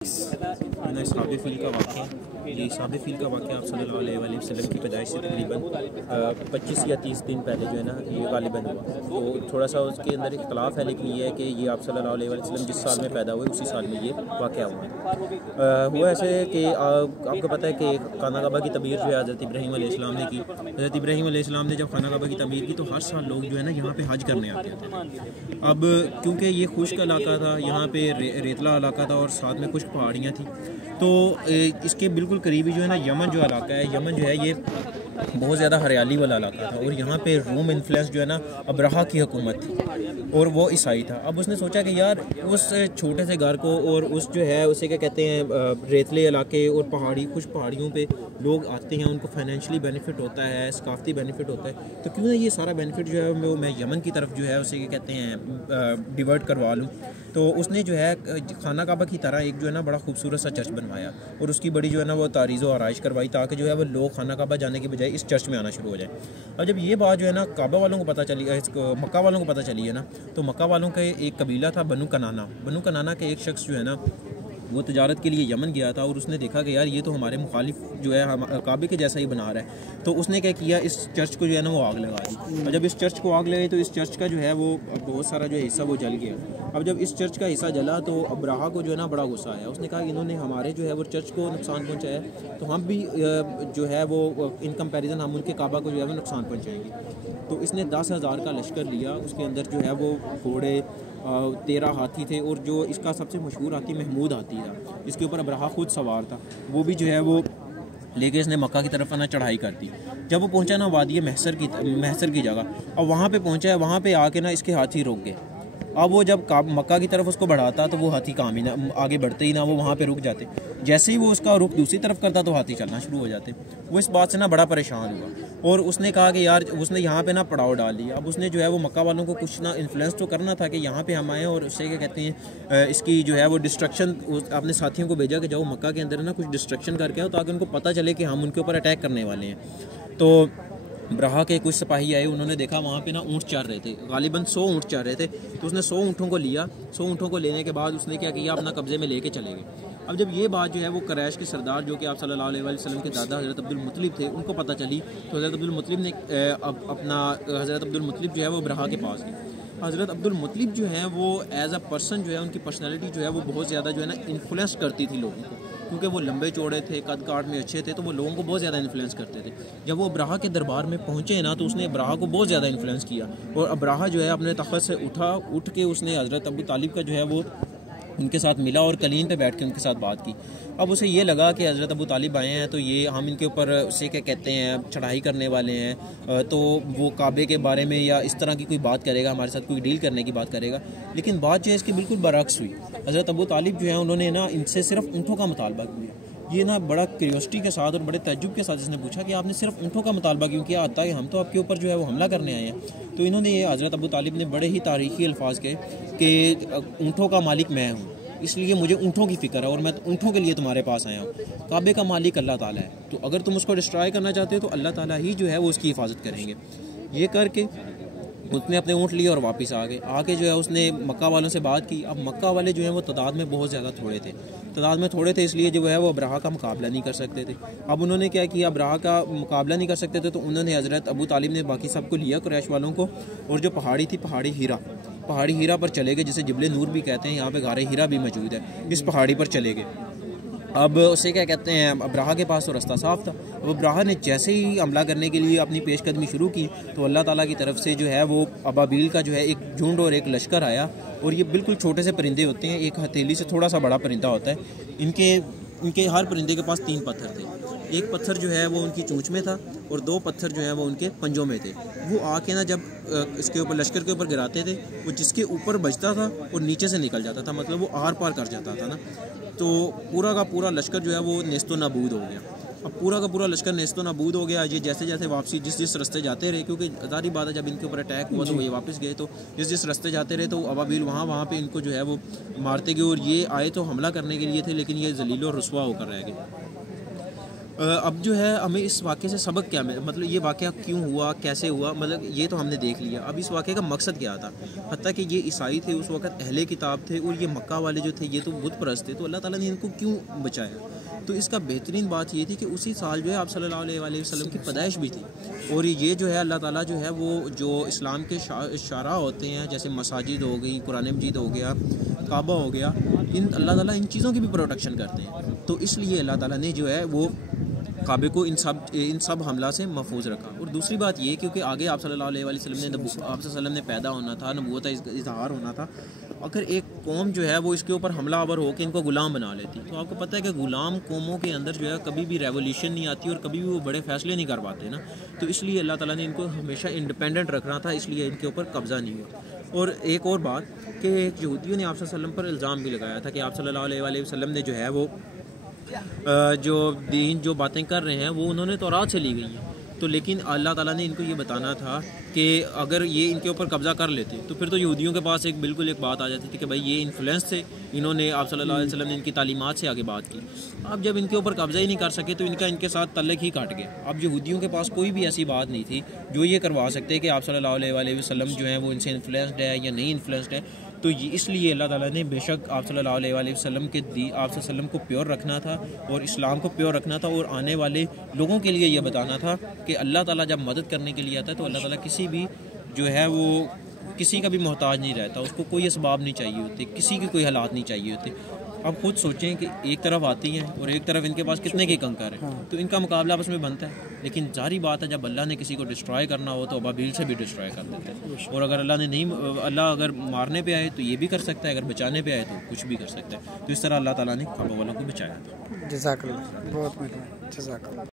साबे feel का वाक़या, ये साबे फील का वाक़या आप सल्लल्लाहु अलैहि वसल्लम की पैदाइश से तकरीबन 25 या 30 दिन पहले जो है ना ये गालिबन हुआ। तो थोड़ा सा उसके अंदर इख्तलाफ है, लेकिन ये है कि ये आप सल्लल्लाहु अलैहि वसल्लम जिस साल में पैदा हुए उसी साल में ये वाक़या हुआ। हुआ ऐसे कि आपको पता है कि खाना काबा की तमीर जो है हज़रत इब्राहीम अलैहिस्सलाम ने की। हज़रत इब्राहीम अलैहिस्सलाम ने जब खाना काबा की तमीर की तो हर साल लोग जो है ना यहाँ पे हज करने आते थे। अब क्योंकि ये खुश्क इलाका था, यहाँ पे रेतला इलाका था और साथ में खुश्क पहाड़ियाँ थी, तो इसके बिल्कुल करीबी जो है ना यमन जो इलाका है, यमन जो है ये बहुत ज़्यादा हरियाली वाला इलाका था और यहाँ पे रूम इन्फ्लुएंस जो है ना अब्राहा की हुकूमत थी और वो ईसाई था। अब उसने सोचा कि यार उस छोटे से घर को और उस जो है उसे क्या कहते हैं रेतले इलाके और पहाड़ी कुछ पहाड़ियों पे लोग आते हैं, उनको फाइनेंशियली बेनिफिट होता है, सकाफती बेनिफिट होता है, तो क्यों ना ये सारा बेनिफिट जो है वो मैं यमन की तरफ जो है उसे क्या कहते हैं डिवर्ट करवा लूँ। तो उसने जो है खाना काबा की तरह एक जो है ना बड़ा खूबसूरत सा चर्च बनवाया और उसकी बड़ी जो है ना वो तारीज़ व आराइश करवाई ताकि जो है वो लोग खाना काबा जाने के बजाय इस चर्च में आना शुरू हो जाए। और जब ये बात जो है ना काबा वालों को पता चली, इसको मक्का वालों को पता चली है ना, तो मक्का वालों का एक कबीला था बनु कनाना के एक शख्स जो है ना वो तजारत के लिए यमन गया था और उसने देखा कि यार ये तो हमारे मुखालिफ जो है हम काबे के जैसा ही बना रहा है। तो उसने क्या किया, इस चर्च को जो है ना वो आग लगा दी और जब इस चर्च को आग लगाई तो इस चर्च का जो है वो बहुत सारा जो हिस्सा वो जल गया। अब जब इस चर्च का हिस्सा जला तो अब्राहा को जो है ना बड़ा गुस्सा आया। उसने कहा इन्होंने हमारे जो है वो चर्च को नुकसान पहुँचाया, तो हम भी जो है वो इन कंपेरिजन हम उनके काबा को जो है वो नुकसान पहुँचाएंगे। तो इसने 10,000 का लश्कर लिया, उसके अंदर जो है वो घोड़े 13 हाथी थे और जो इसका सबसे मशहूर हाथी महमूद हाथी था, इसके ऊपर अब्राहा खुद सवार था, वो भी जो है वो लेके इसने मक्का की तरफ ना चढ़ाई कर दी। जब वो पहुंचा ना वादी महसर की जगह, और वहाँ पे पहुंचा है, वहाँ पे आके ना इसके हाथी रोक गए। अब वो जब मक्का की तरफ उसको बढ़ाता तो वो हाथी काम ही ना आगे बढ़ते ही ना, वो वहाँ पे रुक जाते। जैसे ही वो उसका रुख दूसरी तरफ करता तो हाथी चलना शुरू हो जाते। वो इस बात से ना बड़ा परेशान हुआ और उसने कहा कि यार उसने यहाँ पे ना पड़ाव डाल दिया। अब उसने जो है वो मक्का वालों को कुछ ना इन्फ्लुएंस तो करना था कि यहाँ पे हम आए और उससे क्या कहते हैं इसकी जो है वो डिस्ट्रक्शन, अपने साथियों को भेजा कि जाओ मक्का के अंदर ना कुछ डिस्ट्रक्शन करके आओ ताकि उनको पता चले कि हम उनके ऊपर अटैक करने वाले हैं। तो अब्राहा के कुछ सिपाही आए, उन्होंने देखा वहाँ पे ना ऊँट चर रहे थे, गालिबन 100 ऊँट चर रहे थे। तो उसने 100 ऊँटों को लिया। 100 ऊँटों को लेने के बाद उसने क्या किया, अपना कब्जे में लेके चले गए। अब जब ये बात जो है वो कुरैश के सरदार जो कि आप सल्लल्लाहु अलैहि वसल्लम के दादा हज़रत अब्दुल मुत्तलिब थे उनको पता चली, तो हज़रत अब्दुल मुत्तलिब ने हज़रत अब्दुल मुत्तलिब जो है वो अब्राहा के पास गए। हज़रत अब्दुल मुत्तलिब जो है वो एज अ पर्सन जो है उनकी पर्सनैलिटी जो है वो बहुत ज़्यादा जो है ना इन्फ्लुएंस करती थी लोगों को, क्योंकि वो लंबे चौड़े थे, कद काट में अच्छे थे, तो वो लोगों को बहुत ज़्यादा इन्फ्लुएंस करते थे। जब वो अब्राहा के दरबार में पहुँचे ना तो उसने अब्राहा को बहुत ज़्यादा इन्फ्लुएंस किया और अब्राहा जो है अपने तख्त से उठ के उसने हज़रत अबू तालिब का जो है वो उनके साथ मिला और कलीन पे बैठ के उनके साथ बात की। अब उसे ये लगा कि हज़रत अबू तालिब आए हैं तो ये हम इनके ऊपर उसे क्या कहते हैं चढ़ाई करने वाले हैं, तो वो काबे के बारे में या इस तरह की कोई बात करेगा, हमारे साथ कोई डील करने की बात करेगा। लेकिन बात जो है इसकी बिल्कुल बरअक्स हुई। हज़रत अबू तालिब जो है उन्होंने ना इनसे सिर्फ ऊँटों का मुतालबा किया। ये ना बड़ा क्यूरियोसिटी के साथ और बड़े तज्जुब के साथ इसने पूछा कि आपने सिर्फ ऊँटों का मुतालबा क्यों किया, आता है हम तो आपके ऊपर जो है वो हमला करने आए हैं। तो इन्होंने ये हज़रत अबू तालिब ने बड़े ही तारीखी अल्फाज कहे कि ऊँटों का मालिक मैं हूँ, इसलिए मुझे ऊँटों की फ़िक्र है और मैं ऊँटों के लिए तुम्हारे पास आया हूँ। काबे का मालिक अल्लाह ताला है, तो अगर तुम उसको डिस्ट्रॉय करना चाहते हो तो अल्लाह ताला ही जो है वो उसकी हिफाजत करेंगे। ये करके उसने अपने ऊँट लिए और वापस आ गए। आके जो है उसने मक्का वालों से बात की। अब मक्का वाले जो हैं वो तादाद में बहुत ज़्यादा थोड़े थे, इसलिए जो है वो अब्राहा का मुकाबला नहीं कर सकते थे। अब उन्होंने क्या किया, अब्राहा का मुकाबला नहीं कर सकते थे तो उन्होंने हज़रत अबू तालिब ने बाकी सबको लिया, कुरैश वालों को, और जो पहाड़ी थी पहाड़ी हीरा पर चले गए, जिसे जिबले नूर भी कहते हैं, यहाँ पे गारे हीरा भी मौजूद है, इस पहाड़ी पर चले गए। अब उसे क्या कहते हैं, अब्राहा के पास तो रास्ता साफ था। अब अब्राहा ने जैसे ही हमला करने के लिए अपनी पेशकदमी शुरू की तो अल्लाह ताला की तरफ से जो है वो अबाबील का जो है एक झुंड और एक लश्कर आया। और ये बिल्कुल छोटे से परिंदे होते हैं, एक हथेली से थोड़ा सा बड़ा परिंदा होता है। इनके हर परिंदे के पास 3 पत्थर थे। एक पत्थर जो है वो उनकी चोंच में था और 2 पत्थर जो है वो उनके पंजों में थे। वो आके ना जब इसके ऊपर लश्कर के ऊपर गिराते थे, वो जिसके ऊपर बजता था और नीचे से निकल जाता था, मतलब वो आर पार कर जाता था ना, तो पूरा का पूरा लश्कर जो है वो नेस्तो नाबूद हो गया। अब पूरा का पूरा लश्कर नेस्तो नाबूद हो गया। ये जैसे जैसे वापसी जिस रास्ते जाते रहे, क्योंकि ज़ाहिर बात है जब इनके ऊपर अटैक हुआ तो वो ये वापस गए, तो जिस रास्ते जाते रहे तो अबाबील वहाँ पे इनको जो है वो मारते गए। और ये आए तो हमला करने के लिए थे, लेकिन ये जलील और रुस्वा होकर रह गए। अब जो है हमें इस वाक़े से सबक क्या मिला, मतलब ये वाक़या क्यों हुआ, कैसे हुआ, मतलब ये तो हमने देख लिया। अब इस वाक़े का मकसद क्या था। हत्ता कि ये ईसाई थे उस वक़्त, अहले किताब थे, और ये मक्का वाले जो थे ये तो बुत परस्त थे, तो अल्लाह ताला ने इनको क्यों बचाया। तो इसका बेहतरीन बात ये थी कि उसी साल जो है आप सल्लल्लाहु अलैहि वसल्लम की पैदाइश भी थी। और ये जो है अल्लाह ताला जो है वो जो इस्लाम के शारा होते हैं, जैसे मसाजिद हो गई, कुरान मजीद हो गया, काबा हो गया, इन अल्लाह ताला इन चीज़ों की भी प्रोटेक्शन करते हैं। तो इसलिए अल्लाह ताला ने जो है वो काबे को इन सब हमला से महफूज रखा। और दूसरी बात ये, क्योंकि आगे आप सल्लल्लाहु अलैहि वसल्लम ने पैदा होना था, नबूवत का इजहार होना था। अगर एक कौम जो है वो इसके ऊपर हमला आवर होकर इनको गुलाम बना लेती, तो आपको पता है कि गुलाम कौमों के अंदर जो है कभी भी रेवोल्यूशन नहीं आती और कभी भी वो बड़े फैसले नहीं कर पाते ना। तो इसलिए अल्लाह ताला ने इनको हमेशा इंडिपेंडेंट रखना था, इसलिए इनके ऊपर कब्ज़ा नहीं हुआ। और एक और बात कि यहूदियों ने आप सल्लल्लाहु अलैहि वसल्लम पर इल्ज़ाम भी लगाया था कि आप सल्लल्लाहु अलैहि वसल्लम ने जो है वो जो दीन जो बातें कर रहे हैं वो उन्होंने तौरात से ली गई हैं। तो लेकिन अल्लाह ताला ने इनको ये बताना था कि अगर ये इनके ऊपर कब्ज़ा कर लेते तो फिर तो यहूदियों के पास एक बिल्कुल एक बात आ जाती थी कि भाई ये इन्फ्लुएंस थे, इन्होंने आप सल्लल्लाहु अलैहि वसल्लम ने इनकी तालीमात से आगे बात की। अब जब इनके ऊपर कब्ज़ा ही नहीं कर सके तो इनका इनके साथ तल्लुक़ ही काट गया। अब यहूदियों के पास कोई भी ऐसी बात नहीं थी जो ये करवा सकते कि आप सल्लल्लाहु अलैहि वसल्लम जो है वो इनसे इन्फ्लुएंस्ड है या नहीं इन्फ्लुएंस्ड है। तो ये इसलिए अल्लाह ताला ने बेशक आप सल्लल्लाहु अलैहि वसल्लम के आप वसल्लम को प्योर रखना था और इस्लाम को प्योर रखना था, और आने वाले लोगों के लिए ये बताना था कि अल्लाह ताला जब मदद करने के लिए आता है तो अल्लाह ताला किसी भी जो है वो किसी का भी मोहताज नहीं रहता, उसको कोई असबाब नहीं चाहिए होते, किसी के कोई हालात नहीं चाहिए होते। अब खुद सोचें कि एक तरफ आती हैं और एक तरफ इनके पास कितने के कंकर हैं, तो इनका मुकाबला आपस में बनता है। लेकिन जारी बात है जब अल्लाह ने किसी को डिस्ट्रॉय करना हो तो अबाबील से भी डिस्ट्रॉय कर देते हैं। और अगर अल्लाह अगर मारने पे आए तो ये भी कर सकता है, अगर बचाने पे आए तो कुछ भी कर सकता है। तो इस तरह अल्लाह ताला ने काबा वालों को बचाया था। जज़ाकल्लाह, बहुत मेहरबानी, जज़ाकल्लाह।